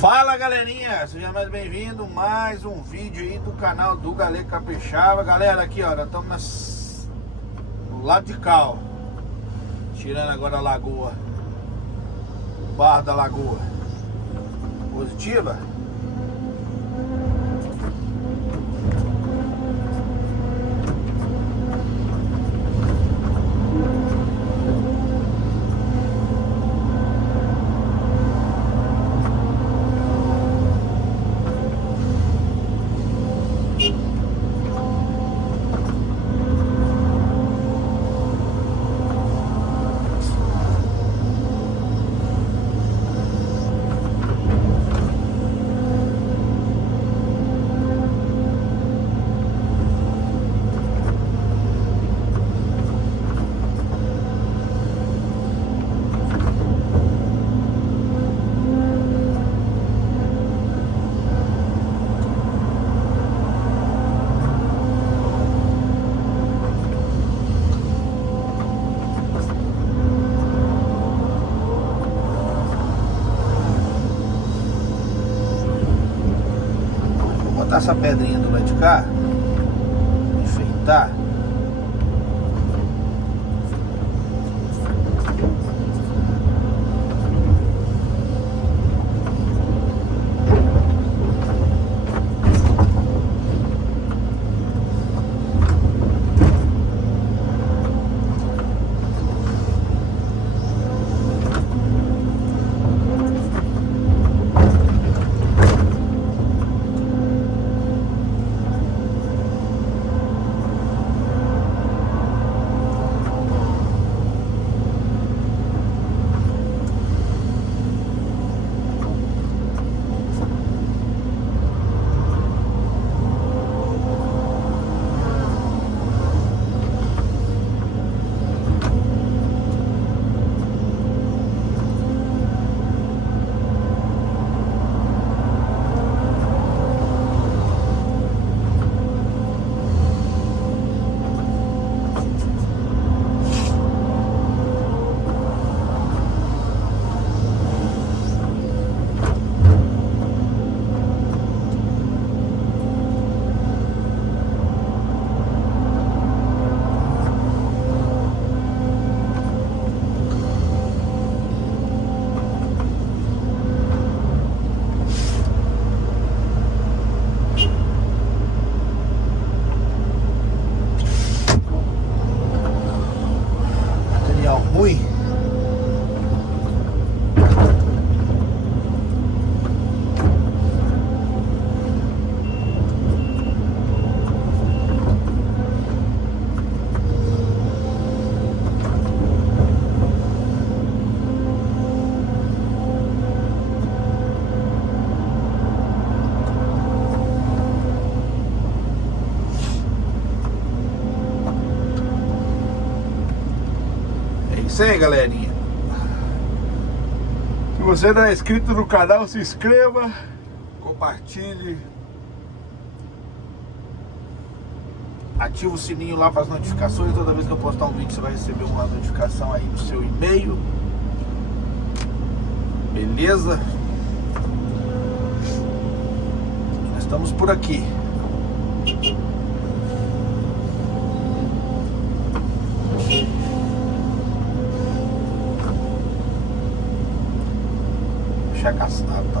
Fala galerinha, seja mais bem-vindo, mais um vídeo aí do canal do Galego Capixaba. Galera, aqui ó, nós estamos no lado de cá, ó, tirando agora a lagoa, barra da lagoa positiva. Botar essa pedrinha do lado de cá, enfeitar. Ruim. É isso aí, galerinha. Se você não é inscrito no canal, se inscreva, compartilhe, ativa o sininho lá para as notificações. Toda vez que eu postar um vídeo você vai receber uma notificação aí no seu e-mail. Beleza? Nós estamos por aqui. Deixa caçado, tá?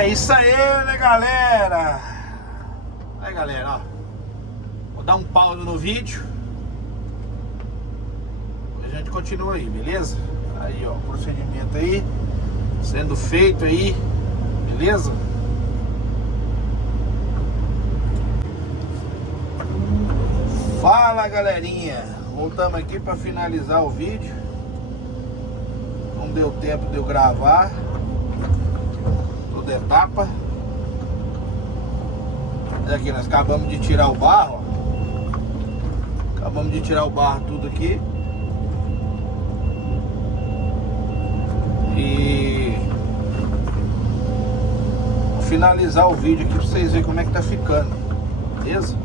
É isso aí, né, galera? Aí, galera, ó. Vou dar um pause no vídeo. A gente continua aí, beleza? Aí, ó, o procedimento aí sendo feito aí, beleza? Fala, galerinha. Voltamos aqui para finalizar o vídeo. Não deu tempo de eu gravar toda etapa. Aqui nós acabamos de tirar o barro, ó. Acabamos de tirar o barro tudo aqui. E vou finalizar o vídeo aqui para vocês verem como é que tá ficando, beleza?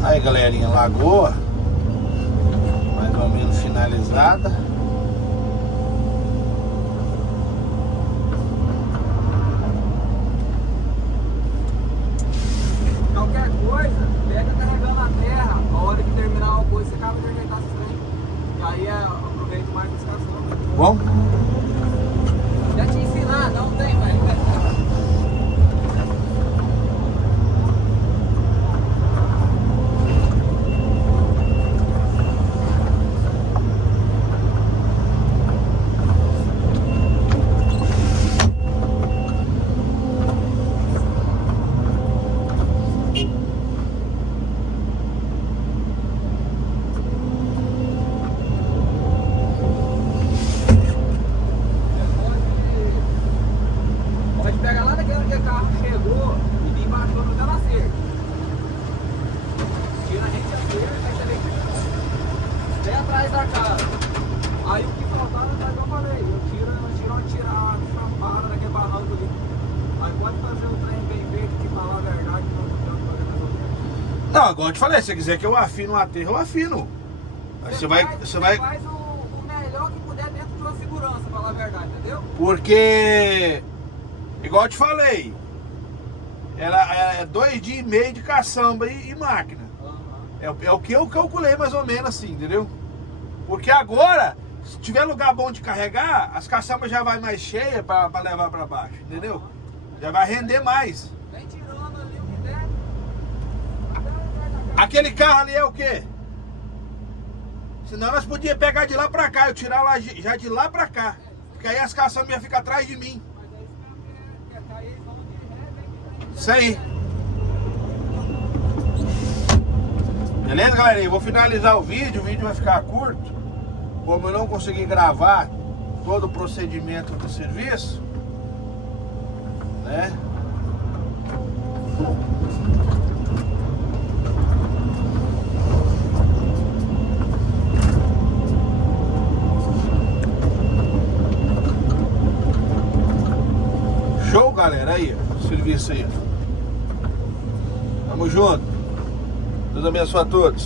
Aí, galerinha, lagoa mais ou menos finalizada. Qualquer coisa, pega carregando a terra. A hora que terminar o coisa, você acaba de ajeitar esse trem. E aí aproveita mais a estação. Bom? Já te ensinar, não tem, velho. Pode pegar lá daquele carro que chegou e vir embaixo no dela cerca. Tira a gente a cerca, aí também bem atrás da casa. Aí o que faltava, sabe o que eu falei? Eu tiro a chapada daquele barranco ali. Aí pode fazer o trem bem feito, que falar a verdade, que não estamos fazendo mais ou menos. Não, igual eu te falei, se você quiser que eu afino o aterro, eu afino. Aí você vai. Faz o melhor que puder dentro de uma segurança, falar a verdade, entendeu? Porque, igual eu te falei, é 2 dias e meio de caçamba e máquina. É o que eu calculei mais ou menos assim, entendeu? Porque agora, se tiver lugar bom de carregar, as caçambas já vai mais cheia pra levar pra baixo, entendeu? Já vai render mais. Vem tirando ali o que der. Aquele carro ali é o quê? Senão nós podíamos pegar de lá pra cá, eu tirar lá, já de lá pra cá. Porque aí as caçambas iam ficar atrás de mim. Isso aí. Beleza, galera? Eu vou finalizar o vídeo vai ficar curto. Como eu não consegui gravar todo o procedimento do serviço, né? serviço aí. Tamo junto. Deus abençoe a todos.